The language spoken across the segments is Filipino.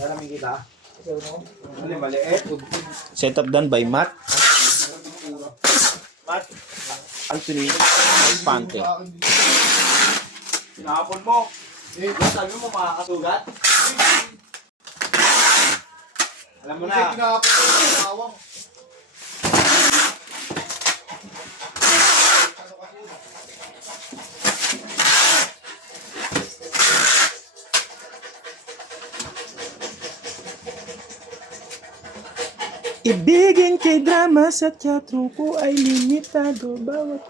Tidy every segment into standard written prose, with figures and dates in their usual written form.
Maraming kita. Maliit. Setup done by Matt. Matt Anthony Pante. Sinapon mo. Sabi mo makakasugat. Alam mo na. Ibigin kay drama sa teatro ko ay limitado bawat...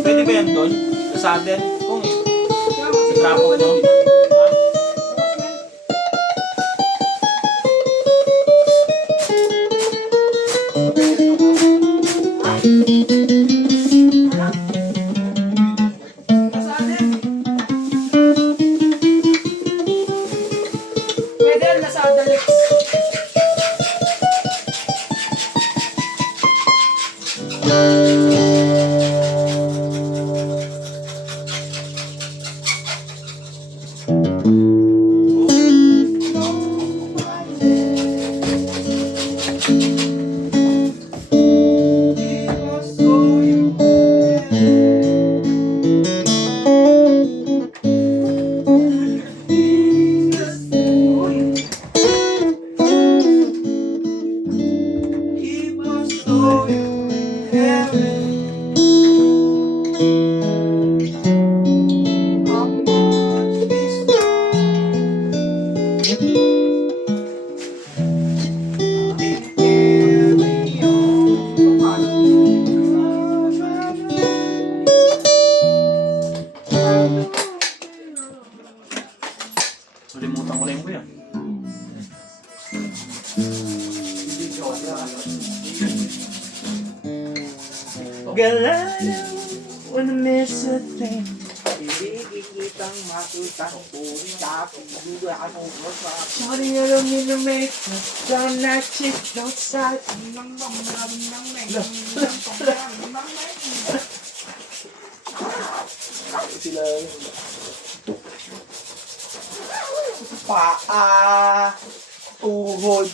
Pwede ba yan doon? Sa atin? Kung sa trapo mo? Pwede yan, nasa Adalex. Nalimutan ko na yung kuya. Girl, I don't wanna miss a thing. Ibigin kitang matutang puri tapos duga ako sa Shawty, I don't mean to make a done that shit outside. Sila paa, tuhod,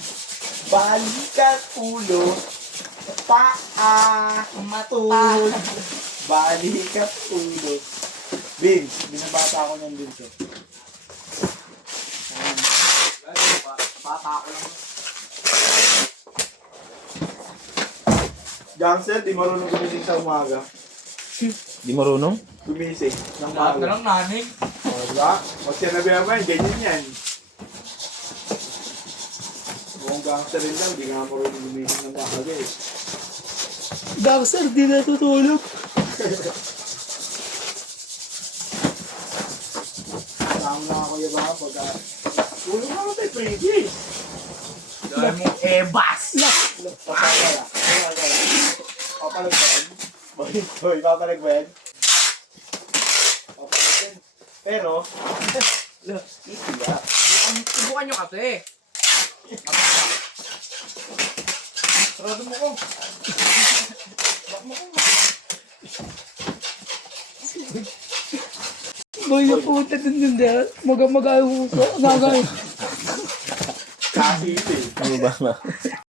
balikat, ulo, paa, tuhod, balikat, ulo. Vince, binabata ako ng Vince. Bata ako lang. Gangster, di marunong gumising sa umaga. Di marunong? Gumising ng Lahat na umaga. lang naning. O, diba? Pag sinabihan mo yan, ganyan yan. Kung gangster rin lang, di nga marunong gumising ng umaga eh. Gangster, di natutulog. Tama na ako yung mga pagka... Tulong ako tayo, previous. Dahil mo ebas. Papalagbayan. Papalagbayan. Boy, papalagbayan. Papalagbayan. Pero, easy ah. Subukan nyo kasi. Sarado mo ko. Bak mo ko. Boy, na puta dun dahil. Maga-maga yung uso. Nagay. Kasi ito eh. Ano ba?